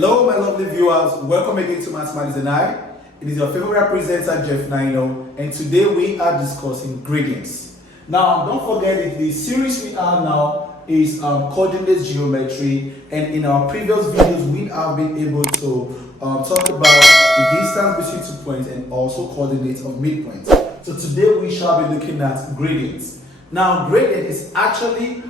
Hello, my lovely viewers. Welcome again to Mathematics and I. It is your favorite presenter, Jeff Nino, and today we are discussing gradients. Now, don't forget that the series we are now is coordinate geometry, and in our previous videos, we have been able to talk about the distance between 2 points and also coordinates of midpoints. So today we shall be looking at gradients. Now, gradient is actually,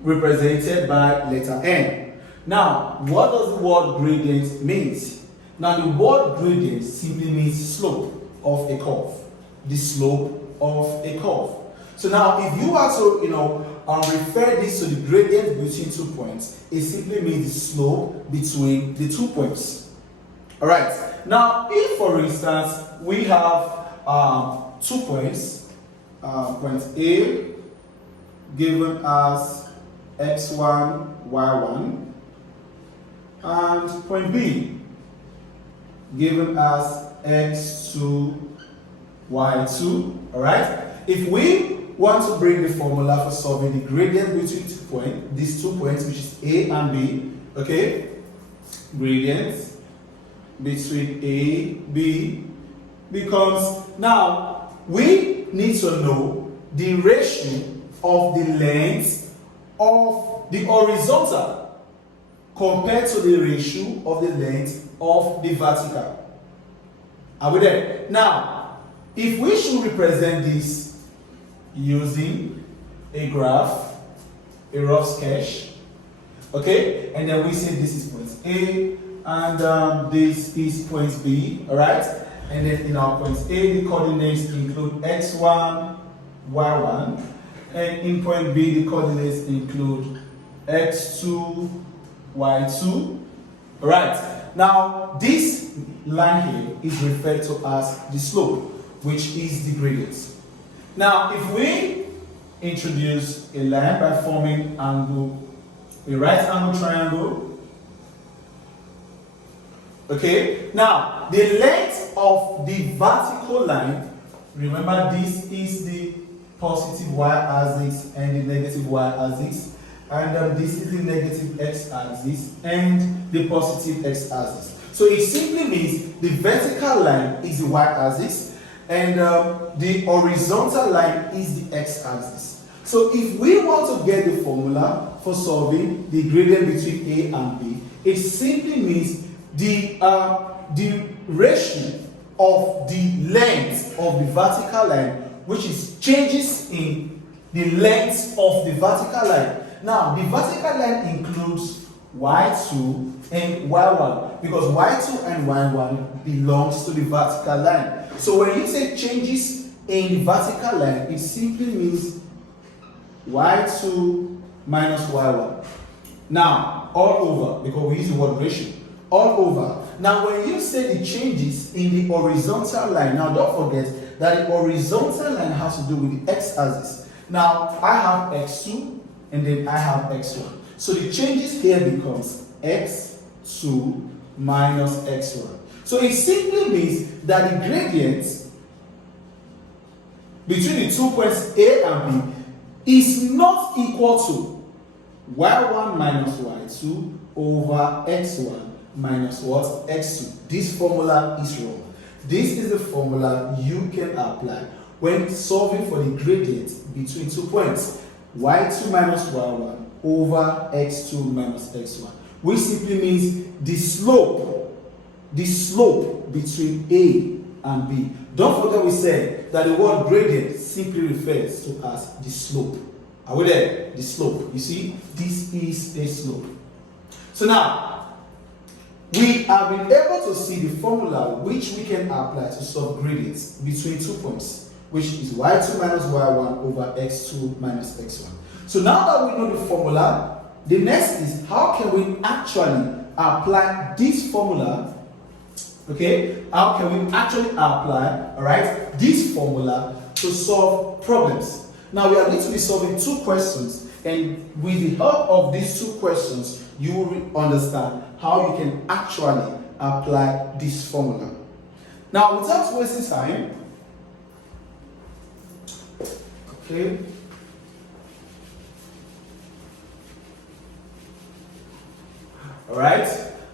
represented by letter N. Now, what does the word gradient means? Now, the word gradient simply means slope of a curve. The slope of a curve. So now, if you are to refer this to the gradient between 2 points, it simply means the slope between the 2 points. All right. Now, if for instance we have 2 points, point A given as x1, y1, and point B given as x2, y2. All right. If we want to bring the formula for solving the gradient between 2 points, these 2 points, which is A and B, okay, gradient between A, B becomes, now we need to know the ratio of the length of the horizontal compared to the ratio of the length of the vertical. Are we there? Now, if we should represent this using a graph, a rough sketch, okay, and then we say this is point A and this is point B, all right, and then in our point A the coordinates include x1, y1, and in point B the coordinates include x2, y2. All right. Now, this line here is referred to as the slope, which is the gradient. Now, if we introduce a line by forming a right angle triangle, okay. Now, the length of the vertical line, remember this is the positive y-axis and the negative y-axis. And this is the negative x-axis and the positive x-axis. So it simply means the vertical line is the y-axis and the horizontal line is the x-axis. So if we want to get the formula for solving the gradient between A and B, it simply means the ratio of the length of the vertical line, which is changes in the length of the vertical line. Now, the vertical line includes y2 and y1 because y2 and y1 belongs to the vertical line. So when you say changes in the vertical line, it simply means y2 minus y1. Now, all over, because we use the word ratio, all over. Now, when you say the changes in the horizontal line, now don't forget that the horizontal line has to do with the x-axis. Now, I have x2 and then I have x1. So the changes here becomes x2 minus x1. So it simply means that the gradient between the 2 points A and B is not equal to y1 minus y2 over x1 minus what? x2. This formula is wrong. This is the formula you can apply when solving for the gradient between 2 points. y2 minus y1 over x2 minus x1, which simply means the slope between A and B. Don't forget we said that the word gradient simply refers to as the slope. Are we there? The slope. You see, this is a slope. So now, we have been able to see the formula which we can apply to solve gradients between 2 points, which is y2 minus y1 over x2 minus x1. So now that we know the formula, the next is how can we actually apply this formula, okay? How can we actually apply, all right, this formula to solve problems? Now we are going to be solving 2 questions, and with the help of these 2 questions, you will understand how you can actually apply this formula. Now, without wasting time, okay, All right.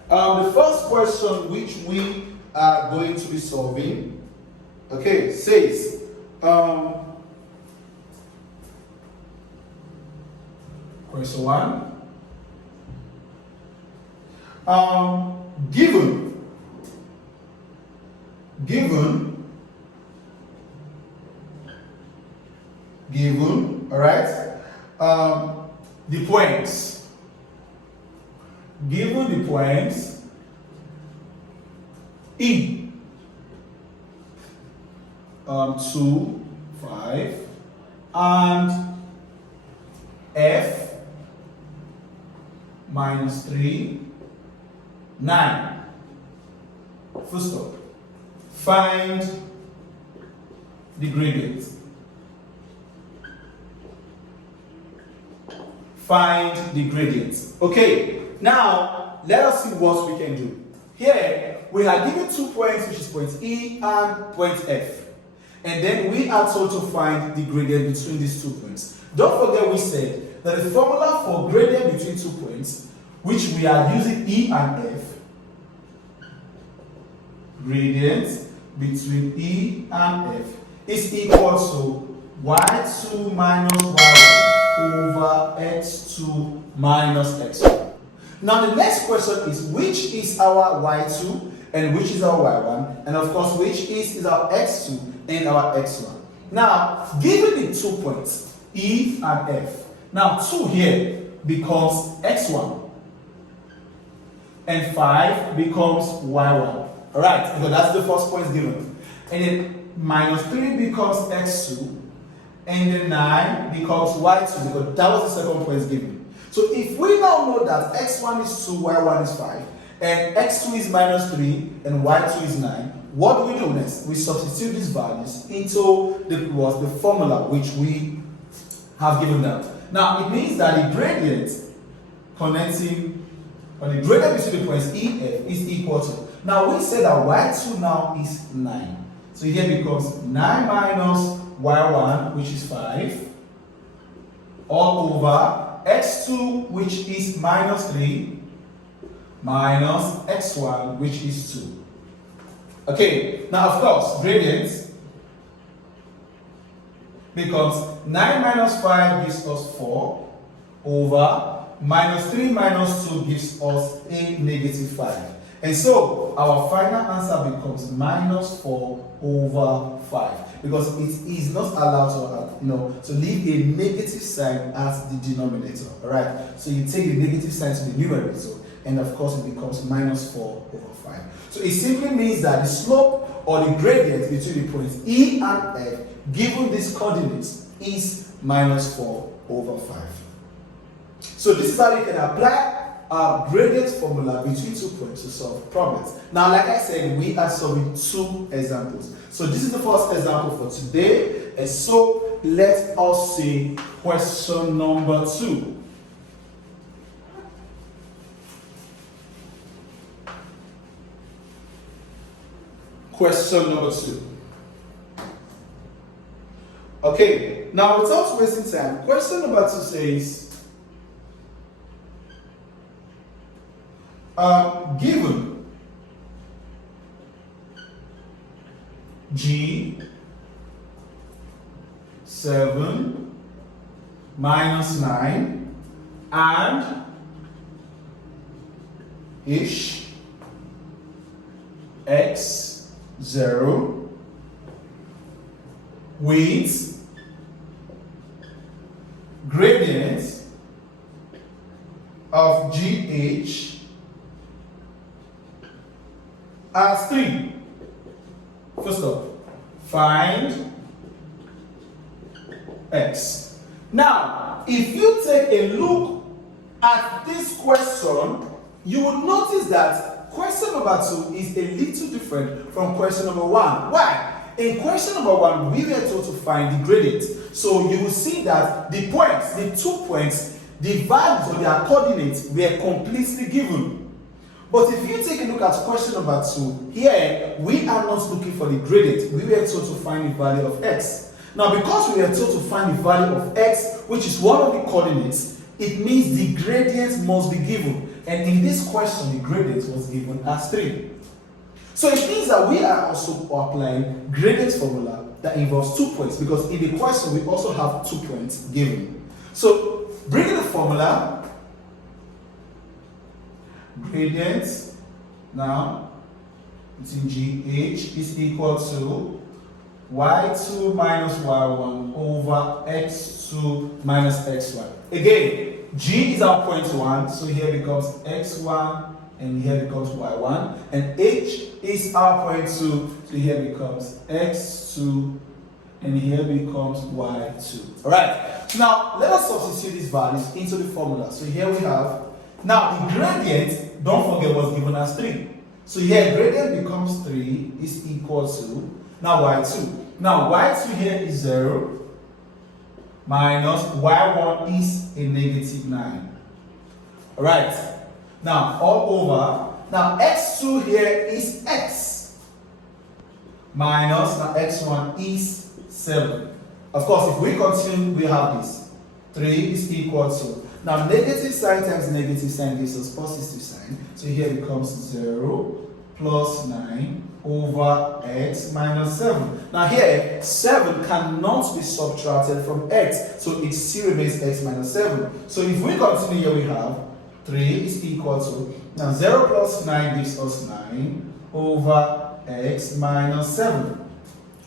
The first question which we are going to be solving, okay, says question 1. Given, all right, the points. Given the points E, 2, 5, and F, -3, 9. Full stop. Find the gradient. Find the gradient. Okay, now let us see what we can do. Here we are given 2 points, which is point E and point F, and then we are told to find the gradient between these 2 points. Don't forget we said that the formula for gradient between 2 points, which we are using E and F, gradient between E and F is equal to y2 minus y1 over x2 minus x1. Now the next question is, which is our y2 and which is our y1, and of course which is our x2 and our x1. Now given the 2 points E and F, now 2 here becomes x1 and 5 becomes y1. Alright, because that's the first point given. And then -3 becomes x2, and then 9 becomes y2, because that was the second point given. So if we now know that x1 is 2, y1 is 5, and x2 is -3, and y2 is 9, what do we do next? We substitute these values into the formula which we have given them. Now it means that the gradient connecting, or the gradient between the points E, F is equal to, now we say that y2 now is 9. So here becomes 9 minus y1, which is 5, all over x2, which is -3, minus x1, which is 2. Okay, now of course, gradient becomes 9 minus 5 gives us 4, over -3 minus 2 gives us a -5. And so our final answer becomes -4 over 5, because it is not allowed to, to leave a negative sign as the denominator. All right. So you take the negative sign to the numerator, and of course it becomes -4 over 5. So it simply means that the slope or the gradient between the points E and F, given these coordinates, is -4 over 5. So this is how you can apply gradient formula between 2 points to solve problems. Now, like I said, we are solving 2 examples. So this is the first example for today, and so let us see question number 2. Question number 2. Okay, now without wasting time, question number 2 says, given G 7 minus 9 and ish x 0 with gradient of GH as 3. First off, find x. Now, if you take a look at this question, you will notice that question number 2 is a little different from question number 1. Why? In question number 1, we were told to find the gradient. So you will see that the points, the 2 points, the values or their coordinates were completely given. But if you take a look at question number 2, here we are not looking for the gradient. We were told to find the value of x. Now, because we were told to find the value of x, which is one of the coordinates, it means the gradient must be given. And in this question, the gradient was given as 3. So it means that we are also applying gradient formula that involves 2 points, because in the question we also have 2 points given. So bringing the formula, gradient, now it's in GH is equal to y2 minus y1 over x2 minus xy. Again, G is our point 1, so here becomes x1 and here becomes y1, and H is our point 2, so here becomes x2 and here becomes y2. Alright, so now let us substitute these values into the formula. So here we have, now the gradient, don't forget, was given as 3. So here gradient becomes 3 is equal to, now y2. Now y2 here is 0 minus y1 is a negative 9. Alright, now all over, now x2 here is x minus, now x1 is 7. Of course, if we continue, we have this. 3 is equal to, now negative sign times negative sign gives us positive sign. So here becomes 0 plus 9 over x minus 7. Now here, 7 cannot be subtracted from x, so it still remains x minus 7. So if we continue here, we have 3 is equal to, now 0 plus 9 gives us 9 over x minus 7.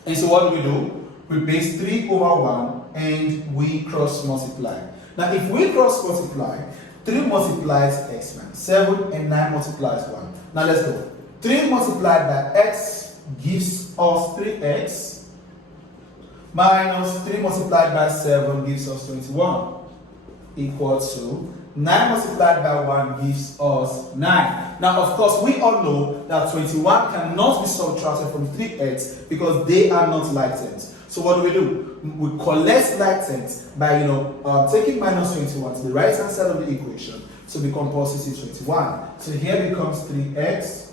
And so what do? We base 3 over 1 and we cross multiply. Now if we cross multiply, 3 multiplies x minus 7 and 9 multiplies 1. Now let's go. 3 multiplied by x gives us 3x minus 3 multiplied by 7 gives us 21 equal to 9 multiplied by 1 gives us 9. Now of course we all know that 21 cannot be subtracted from 3x because they are not like terms. So what do? We collect like terms by taking minus 21 to the right hand side of the equation to become positive 21. So here becomes 3x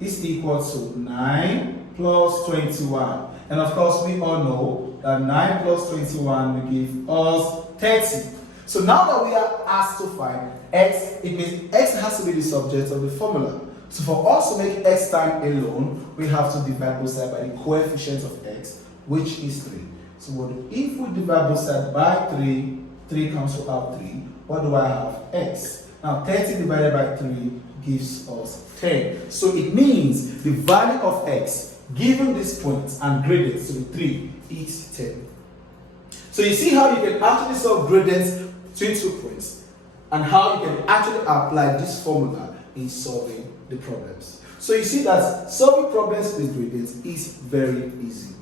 is equal to 9 plus 21. And of course, we all know that 9 plus 21 will give us 30. So now that we are asked to find x, it means x has to be the subject of the formula. So for us to make x time alone, we have to divide both sides by the coefficient of x, which is 3. So if we divide both sides by 3, 3 comes out 3. What do I have? X. Now 30 divided by 3 gives us 10. So it means the value of x given these points and gradient to be 3 is 10. So you see how you can actually solve gradients between 2 points and how you can actually apply this formula in solving the problems. So you see that solving problems with gradients is very easy.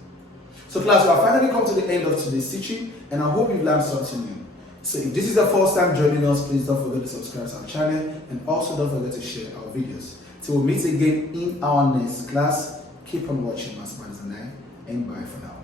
So class, we have finally come to the end of today's teaching and I hope you've learned something new. So if this is the first time joining us, please don't forget to subscribe to our channel and also don't forget to share our videos. Till we meet again in our next class, keep on watching Mathematics and I, and bye for now.